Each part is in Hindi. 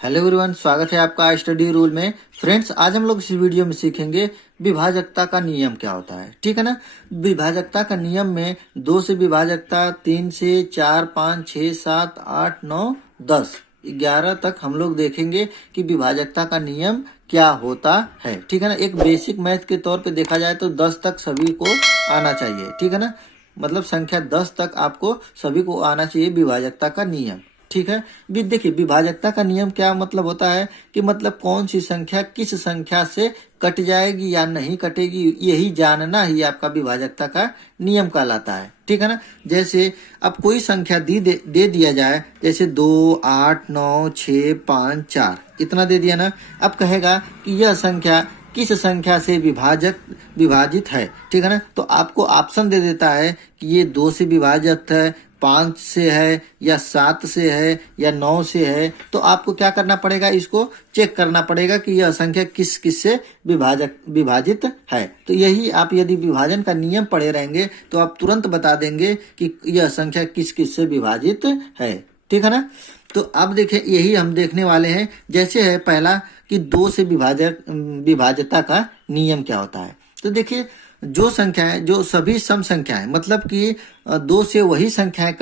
हेलो एवरीवन, स्वागत है आपका स्टडी रूल में। फ्रेंड्स, आज हम लोग इस वीडियो में सीखेंगे विभाजकता का नियम क्या होता है। ठीक है ना। विभाजकता का नियम में 2 से विभाजकता, 3 से 4, 5, 6, 7, 8, 9, 10, 11 तक हम लोग देखेंगे कि विभाजकता का नियम क्या होता है। ठीक है ना। एक बेसिक मैथ के तौर पे देखा जाए तो 10 तक सभी को आना चाहिए। ठीक है ना। मतलब संख्या 10 तक आपको सभी को आना चाहिए विभाजकता का नियम। ठीक है। देखिए, विभाजकता का नियम क्या मतलब होता है कि मतलब कौन सी संख्या किस संख्या से कट जाएगी या नहीं कटेगी, यही जानना ही आपका विभाजकता का नियम कहलाता है। ठीक है ना। जैसे अब कोई संख्या दे दिया जाए, जैसे 2, 8, 9, 6, 5, 4 इतना दे दिया ना। अब कहेगा कि यह संख्या किस संख्या से विभाजित है। ठीक है ना। तो आपको ऑप्शन दे देता है कि ये 2 से विभाजित है, 5 से है, या 7 से है, या 9 से है। तो आपको क्या करना पड़ेगा, इसको चेक करना पड़ेगा कि यह संख्या किस किस से विभाजित है। तो यही आप यदि विभाजन का नियम पढ़े रहेंगे तो आप तुरंत बता देंगे कि यह संख्या किस किस से विभाजित है। ठीक है ना। तो अब देखें, यही हम देखने वाले हैं। जैसे है पहला कि 2 से विभाजकता का नियम क्या होता है। तो देखिए, जो संख्याएं, जो सभी सम संख्याएं, मतलब कि 2 से वही संख्याएं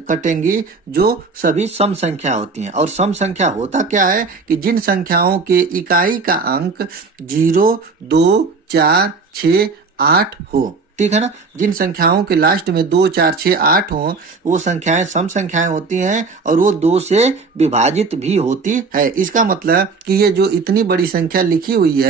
कटेंगी जो सभी सम संख्या होती हैं। और सम संख्या होता क्या है कि जिन संख्याओं के इकाई का अंक 0, 2, 4, 6, 8 हो। ठीक है ना। जिन संख्याओं के लास्ट में 2, 4, 6, 8 हो, वो संख्याएं सम संख्याएं होती हैं और वो 2 से विभाजित भी होती है। इसका मतलब कि ये जो इतनी बड़ी संख्या लिखी हुई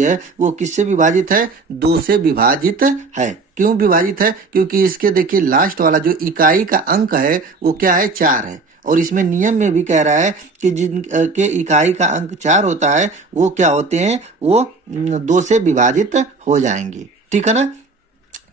है, वो किससे विभाजित है? 2 से विभाजित है। क्यों विभाजित है? क्योंकि इसके देखिए लास्ट वाला जो इकाई का अंक है वो क्या है? 4 है। और इसमें नियम में भी कह रहा है कि जिन के इकाई का अंक 4 होता है वो क्या होते हैं? वो 2 से विभाजित हो जाएंगे। ठीक है ना।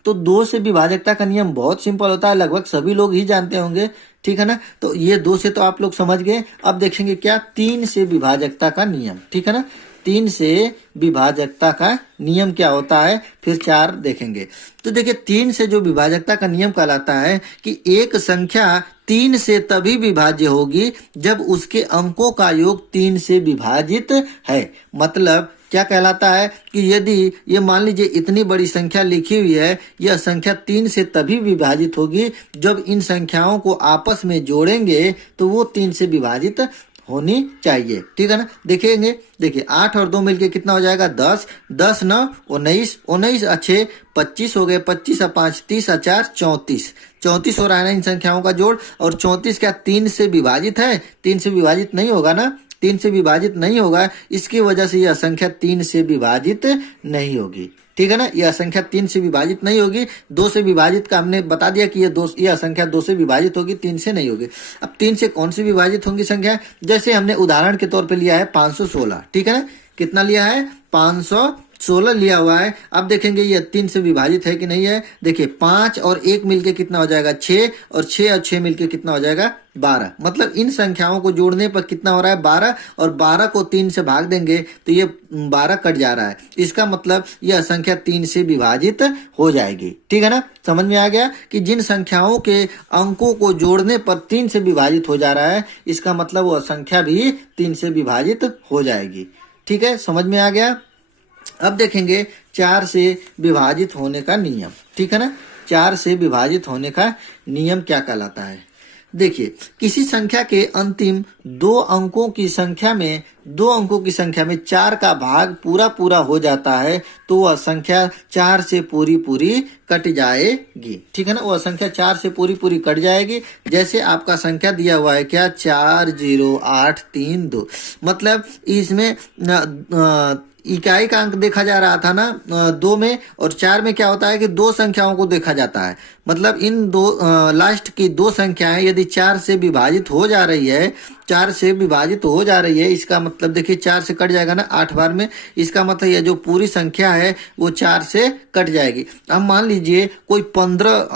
तो 2 से विभाजकता का नियम बहुत सिंपल होता है, लगभग सभी लोग ही जानते होंगे। ठीक है ना। तो ये 2 से तो आप लोग समझ गए। अब देखेंगे क्या? 3 से विभाजकता का नियम। ठीक है ना। 3 से विभाजकता का नियम क्या होता है, फिर 4 देखेंगे। तो देखिए, 3 से जो विभाजकता का नियम कहलाता है कि एक संख्या 3 से तभी विभाज्य होगी जब उसके अंकों का योग 3 से विभाजित है। मतलब क्या कहलाता है कि यदि ये मान लीजिए इतनी बड़ी संख्या लिखी हुई है, यह संख्या 3 से तभी विभाजित होगी जब इन संख्याओं को आपस में जोड़ेंगे तो वो 3 से विभाजित होनी चाहिए। ठीक है ना। देखेंगे, देखिए 8 और 2 मिलके कितना हो जाएगा? 10, 10 9 19, 19 अच्छे 25 हो गए, 25 और 5 30 और 4 34, 34 हो रहा है ना इन संख्याओं का जोड़। और 34 क्या 3 से विभाजित है? 3 से विभाजित नहीं होगा ना। 3 से विभाजित नहीं होगा, इसकी वजह से यह संख्या 3 से विभाजित नहीं होगी। ठीक है ना। यह संख्या 3 से विभाजित नहीं होगी। 2 से विभाजित का हमने बता दिया कि यह संख्या 2 से विभाजित होगी, 3 से नहीं होगी। अब 3 से कौन सी विभाजित होंगी संख्या? जैसे हमने उदाहरण के तौर पे लिया है 516। ठीक है ना। कितना लिया है? 516 लिया हुआ है। अब देखेंगे ये 3 से विभाजित है कि नहीं है। देखिए 5 और 1 मिलके कितना हो जाएगा? 6, और 6 और 6 मिलके कितना हो जाएगा? 12। मतलब इन संख्याओं को जोड़ने पर कितना हो रहा है? 12। और 12 को 3 से भाग देंगे तो ये 12 कट जा रहा है। इसका मतलब यह संख्या 3 से विभाजित हो जाएगी। ठीक है ना। समझ में आ गया कि जिन संख्याओं के अंकों को जोड़ने पर 3 से विभाजित हो जा रहा है, इसका मतलब वह संख्या भी 3 से विभाजित हो जाएगी। ठीक है, समझ में आ गया। अब देखेंगे 4 से विभाजित होने का नियम। ठीक है ना। 4 से विभाजित होने का नियम क्या कहलाता है? देखिए, किसी संख्या के अंतिम 2 अंकों की संख्या में 4 का भाग पूरा पूरा हो जाता है तो वह संख्या 4 से पूरी पूरी कट जाएगी। ठीक है ना। वह संख्या 4 से पूरी पूरी कट जाएगी। जैसे आपका संख्या दिया हुआ है क्या? 40832। मतलब इसमें इकाई का अंक देखा जा रहा था ना 2 में, और 4 में क्या होता है कि 2 संख्याओं को देखा जाता है। मतलब इन दो लास्ट की 2 संख्याएं यदि 4 से विभाजित हो जा रही है, 4 से विभाजित हो जा रही है, इसका मतलब देखिए 4 से कट जाएगा ना 8 बार में। इसका मतलब यह जो पूरी संख्या है वो 4 से कट जाएगी। अब मान लीजिए कोई 15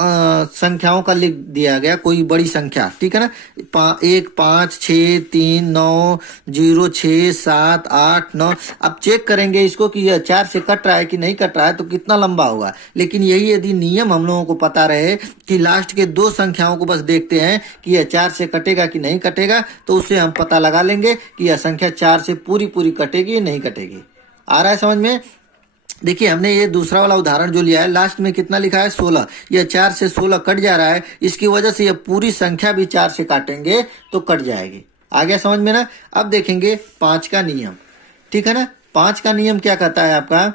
संख्याओं का लिख दिया गया, कोई बड़ी संख्या। ठीक है ना। 1 5 6 3 9 0 6 7 8 9। अब चेक करें करेंगे इसको कि यह 4 से कट रहा है कि नहीं कट रहा है तो कितना लंबा होगा। लेकिन यही यदि नियम हम लोगों को पता रहे कि लास्ट के 2 संख्याओं को बस देखते हैं कि यह 4 से कटेगा कि नहीं कटेगा, तो उससे हम पता लगा लेंगे कि यह संख्या 4 से पूरी पूरी कटेगी या नहीं कटेगी। आ रहा है समझ में? देखिए हमने ये दूसरा वाला उदाहरण जो लिया है, लास्ट में कितना लिखा है 16, यह 4 से 16 कट जा रहा है, इसकी वजह से यह पूरी संख्या भी 4 से काटेंगे तो कट जाएगी। आ गया समझ में ना? अब देखेंगे 5 का नियम, ठीक है ना। 5 का नियम क्या कहता है आपका?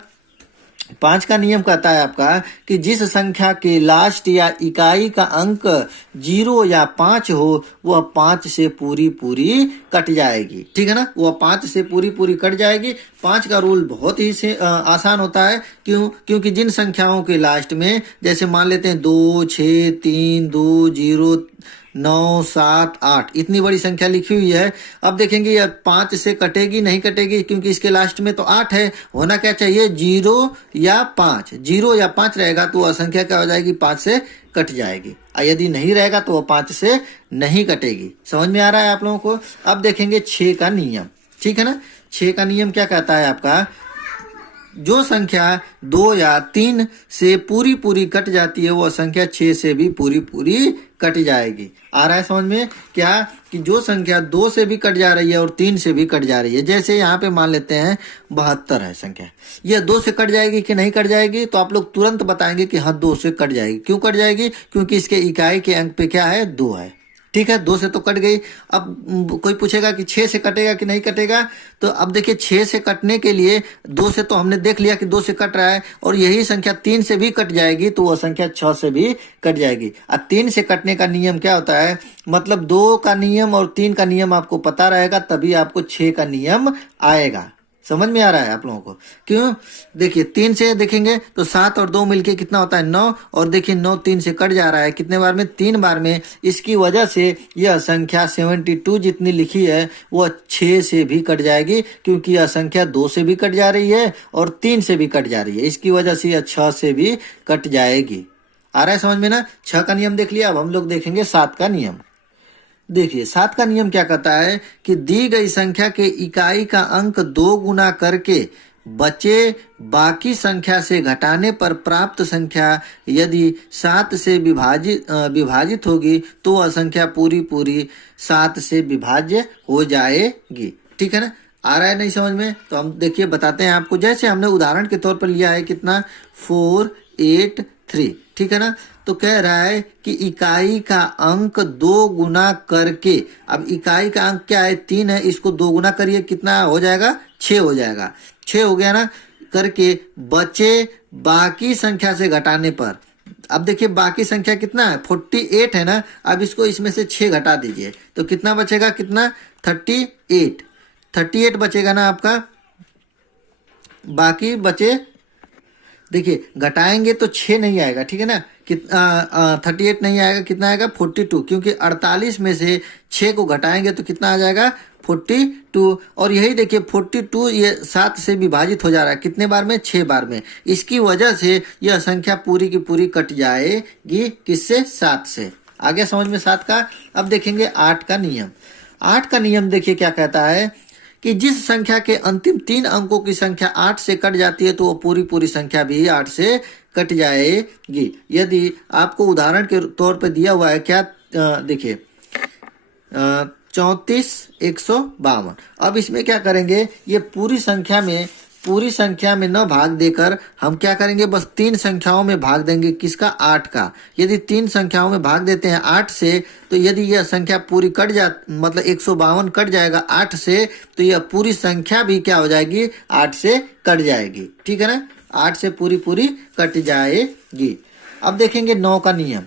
5 का नियम कहता है आपका कि जिस संख्या के लास्ट या इकाई का अंक 0 या 5 हो वह 5 से पूरी पूरी कट जाएगी, ठीक है ना। वह 5 से पूरी पूरी कट जाएगी। 5 का रूल बहुत ही आसान होता है। क्योंकि जिन संख्याओं के लास्ट में, जैसे मान लेते हैं 2, 6, 3, 2, 0, 9, 7, 8, इतनी बड़ी संख्या लिखी हुई है। अब देखेंगे यह 5 से कटेगी नहीं कटेगी, क्योंकि इसके लास्ट में तो 8 है। होना क्या चाहिए? 0 या 5। 0 या 5 रहेगा तो वह संख्या क्या हो जाएगी? 5 से कट जाएगी। यदि नहीं रहेगा तो वह 5 से नहीं कटेगी। समझ में आ रहा है आप लोगों को? अब देखेंगे 6 का नियम, ठीक है ना। 6 का नियम क्या कहता है आपका? जो संख्या 2 या 3 से पूरी पूरी कट जाती है वह संख्या 6 से भी पूरी पूरी कट जाएगी। आ रहा है समझ में? क्या कि जो संख्या 2 से भी कट जा रही है और 3 से भी कट जा रही है, जैसे यहाँ पे मान लेते हैं 72 है संख्या, यह 2 से कट जाएगी कि नहीं कट जाएगी? तो आप लोग तुरंत बताएंगे कि हाँ 2 से कट जाएगी। क्यों कट जाएगी? क्योंकि इसके इकाई के अंक पे क्या है? 2 है, ठीक है। 2 से तो कट गई। अब कोई पूछेगा कि 6 से कटेगा कि नहीं कटेगा, तो अब देखिए 6 से कटने के लिए 2 से तो हमने देख लिया कि 2 से कट रहा है, और यही संख्या 3 से भी कट जाएगी तो वह संख्या 6 से भी कट जाएगी। अब 3 से कटने का नियम क्या होता है? मतलब 2 का नियम और 3 का नियम आपको पता रहेगा तभी आपको 6 का नियम आएगा। समझ में आ रहा है आप लोगों को? क्यों? देखिए 3 से देखेंगे तो 7 और 2 मिलके कितना होता है? 9। और देखिए 9 3 से कट जा रहा है, कितने बार में? 3 बार में। इसकी वजह से यह संख्या 72 जितनी लिखी है वह 6 से भी कट जाएगी, क्योंकि यह संख्या 2 से भी कट जा रही है और 3 से भी कट जा रही है। इसकी वजह से यह 6 से भी कट जाएगी। आ रहा है समझ में ना? 6 का नियम देख लिया। अब हम लोग देखेंगे 7 का नियम। देखिए 7 का नियम क्या कहता है कि दी गई संख्या के इकाई का अंक 2 गुना करके बचे बाकी संख्या से घटाने पर प्राप्त संख्या यदि 7 से विभाजित होगी तो वह संख्या पूरी पूरी 7 से विभाज्य हो जाएगी, ठीक है ना। आ रहा है नहीं समझ में? तो हम देखिए बताते हैं आपको। जैसे हमने उदाहरण के तौर पर लिया है कितना? 4, 8, 3, ठीक है ना। तो कह रहा है कि इकाई का अंक 2 गुना करके, अब इकाई का अंक क्या है? 3 है, इसको 2 गुना करिए, कितना हो जाएगा? 6 हो जाएगा। 6 हो गया ना, करके बचे बाकी संख्या से घटाने पर। अब देखिए बाकी संख्या कितना है? 48 है ना। अब इसको इसमें से 6 घटा दीजिए तो कितना बचेगा? कितना? 38। 38 बचेगा ना आपका। बाकी बचे, देखिए घटाएंगे तो 6 नहीं आएगा, ठीक है ना। 38 नहीं आएगा, कितना आएगा? 42, क्योंकि 48 में से 6 को घटाएंगे तो कितना आ जाएगा? 42। और यही देखिए 42 ये 7 से विभाजित हो जा रहा है, कितने बार में? 6 बार में। इसकी वजह से यह संख्या पूरी की पूरी कट जाएगी, किससे? 7 से। आ गया समझ में 7 का? अब देखेंगे 8 का नियम। 8 का नियम देखिए क्या कहता है कि जिस संख्या के अंतिम 3 अंकों की संख्या 8 से कट जाती है तो वो पूरी पूरी संख्या भी 8 से कट जाएगी। यदि आपको उदाहरण के तौर पर दिया हुआ है क्या? देखिए 34 152। अब इसमें क्या करेंगे? ये पूरी संख्या में न भाग देकर हम क्या करेंगे? बस 3 संख्याओं में भाग देंगे। किसका? 8 का। यदि 3 संख्याओं में भाग देते हैं 8 से, तो यदि यह संख्या पूरी कट मतलब 152 कट जाएगा 8 से, तो यह पूरी संख्या भी क्या हो जाएगी? 8 से कट जाएगी, ठीक है ना। 8 से पूरी पूरी कट जाएगी। अब देखेंगे 9 का नियम।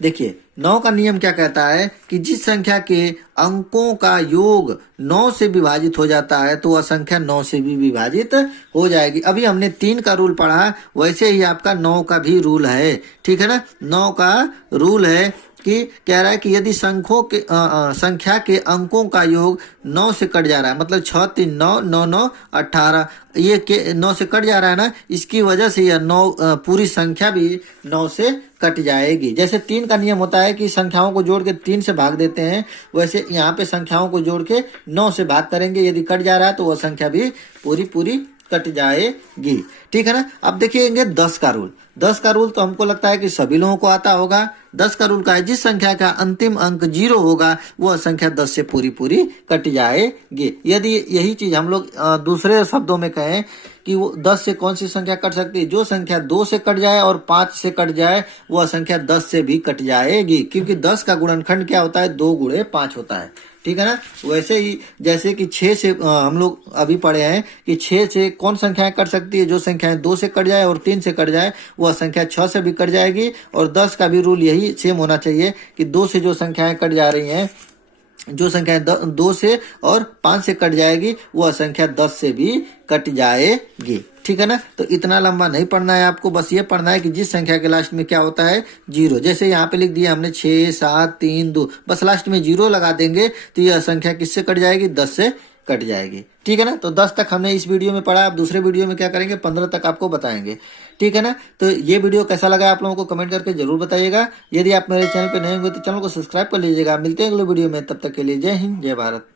देखिए 9 का नियम क्या कहता है कि जिस संख्या के अंकों का योग 9 से विभाजित हो जाता है तो वह संख्या 9 से भी विभाजित हो जाएगी। अभी हमने 3 का रूल पढ़ा, वैसे ही आपका 9 का भी रूल है, ठीक है ना। 9 का रूल है कि कह रहा है कि यदि संख्या के अंकों का योग 9 से कट जा रहा है, मतलब 6 3 9 9 9 18, ये के 9 से कट जा रहा है ना, इसकी वजह से यह 9 पूरी संख्या भी 9 से कट जाएगी। जैसे 3 का नियम होता है कि संख्याओं को जोड़ के 3 से भाग देते हैं, वैसे यहाँ पे संख्याओं को जोड़ के 9 से भाग करेंगे। यदि कट जा रहा है तो वह संख्या भी पूरी पूरी कट जाएगी। ठीक है ना। अब देखिएंगे 10 का रूल। 10 का रूल तो हमको लगता है कि सभी लोगों को आता होगा। 10 का रूल का है, जिस संख्या का अंतिम अंक 0 होगा वह संख्या 10 से पूरी पूरी कट जाएगी। यदि यही चीज हम लोग दूसरे शब्दों में कहें कि वो 10 से कौन सी संख्या कट सकती है, जो संख्या 2 से कट जाए और 5 से कट जाए वह संख्या 10 से भी कट जाएगी, क्योंकि 10 का गुणनखंड क्या होता है, 2 गुणे 5 होता है। ठीक है ना। वैसे ही जैसे कि 6 से हम लोग अभी पढ़े हैं कि 6 से कौन संख्याएं कट सकती है, जो संख्याएं 2 से कट जाए और 3 से कट जाए वह संख्या 6 से भी कट जाएगी। और 10 का भी रूल यही सेम होना चाहिए कि 2 से जो संख्याएं कट जा रही हैं, जो संख्या 2 से और 5 से कट जाएगी वह संख्या 10 से भी कट जाएगी। ठीक है ना। तो इतना लंबा नहीं पढ़ना है आपको, बस ये पढ़ना है कि जिस संख्या के लास्ट में क्या होता है, 0। जैसे यहाँ पे लिख दिया हमने 6 7 3 2, बस लास्ट में 0 लगा देंगे तो यह संख्या किससे कट जाएगी, 10 से कट जाएगी। ठीक है ना। तो 10 तक हमने इस वीडियो में पढ़ा। अब दूसरे वीडियो में क्या करेंगे, 15 तक आपको बताएंगे। ठीक है ना। तो ये वीडियो कैसा लगा आप लोगों को कमेंट करके जरूर बताइएगा। यदि आप मेरे चैनल पे नए होंगे तो चैनल को सब्सक्राइब कर लीजिएगा। मिलते हैं अगले वीडियो में, तब तक के लिए जय हिंद जय भारत।